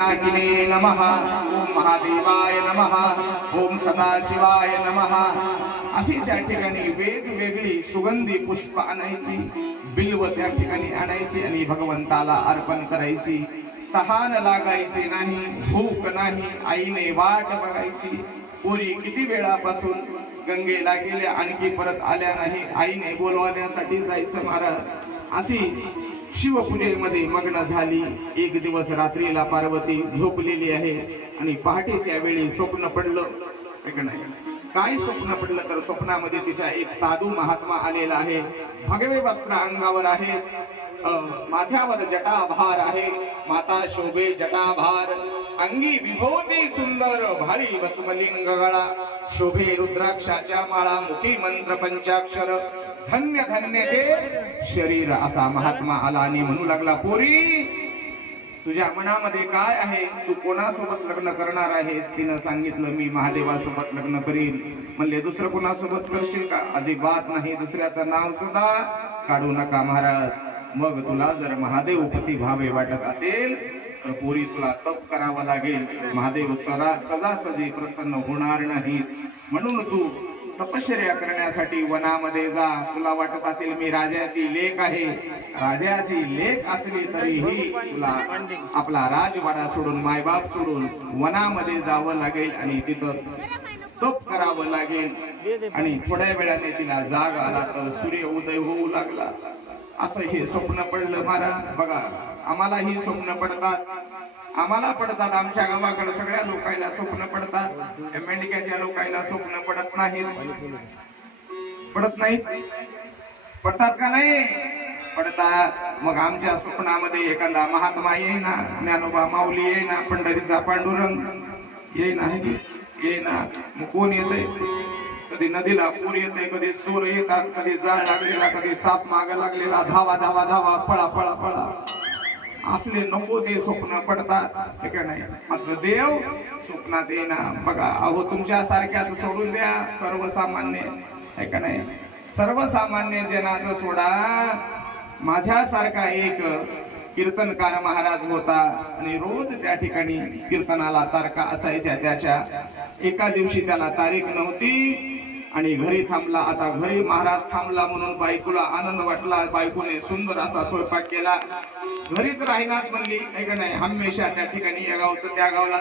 नागिने नमः। ओम महादेवाय नमः। ओम सदाशिवाय नमः। अशी त्या ठिकाणी वेगवेगळी सुगंधी पुष्प आणायची बिल्व त्या ठिकाणी आणायची आणि भगवंताला अर्पण करायची. तहान लागायची नाही भूक नाही आईने वाट बघायची. पोरी किती वेळापासून गंगेला गेल्या आणखी परत आल्या नाही आईने बोलवण्यासाठी जायचं महाराज. अशी शिवपूजेमध्ये मग्न झाली. एक दिवस रात्रीला पार्वती झोपलेली आहे आणि पहाटेच्या वेळी स्वप्न पडलं. नाही? काय स्वप्न पडलं? तर स्वप्नामध्ये तिच्या एक साधू महात्मा आलेला आहे. भगवे वस्त्र अंगावर आहे. माथ्यावर जटाभार आहे. माता शोभे जटाभार. अंगी विभोती सुंदर भारी वसमलिंग गळा शोभे रुद्राक्षाच्या माळा मुखी मंत्र पंचाक्षर. धन्य धन्य ते शरीर असा महात्मा आला आणि म्हणू लागला पोरी तुझ्या मनामध्ये काय आहे? तू कोणासोबत लग्न करणार आहेस? तिनं सांगितलं मी महादेवासोबत लग्न करीन. म्हणले दुसरं कोणासोबत करशील का? अजिबात नाही दुसऱ्याचं नाव सुद्धा काढू नका महाराज. मग तुला जर महादेवपती भावे वाटत असेल तर पोरी तुला तप करावा लागेल. महादेव सदा सदासदी प्रसन्न होणार नाही म्हणून तू तपश्चर्या करण्यासाठी वनामध्ये जा. तुला वाटत असेल मी राजाची लेख आहे. राजाची लेख असली तरीही तुला आपला राजवाडा सोडून मायबाप सोडून वनामध्ये जावं लागेल आणि तिथं तप करावं लागेल. आणि थोड्या वेळाने तिला जाग आला तर सूर्य उदय होऊ लागला. असं हे स्वप्न पडलं महाराज. बघा आम्हाला ही स्वप्न पडतात. आम्हाला पडतात. आमच्या गावाकडे सगळ्या लोकांना स्वप्न पडतात. मेंढक्याच्या लोकांना स्वप्न पडत नाहीत. पडत नाहीत? पडतात का नाही? पडतात. मग आमच्या स्वप्नामध्ये एखादा महात्मा येईना ज्ञानोबा माऊली येईना पंढरीचा पांडुरंग येईना येईना. मग कोण येतंय? कधी नदीला पूर येते कधी चोर येतात कधी जाळ लागलेला कधी साप माग लागलेला धावा धावा धावा पळा पळा पळा. असले नको ते स्वप्न पडतात ठीक आहे नाही? मात्र देव स्वप्नात येईना बघा अहो तुमच्या सारख्याच सोडून द्या सर्वसामान्य. आहे का नाही? सर्वसामान्य जनाचं सोडा. माझ्यासारखा एक कीर्तनकार महाराज होता आणि रोज त्या ठिकाणी कीर्तनाला तारका असायच्या त्याच्या. एका दिवशी त्याला तारीख नव्हती. आणि घरी थांबला. आता घरी महाराज थांबला म्हणून बायकोला आनंद वाटला. बायकोने सुंदर असा स्वयंपाक केला. घरीच राहिनात म्हणली नाही का नाही हमेशा त्या ठिकाणी या गावचं त्या गावला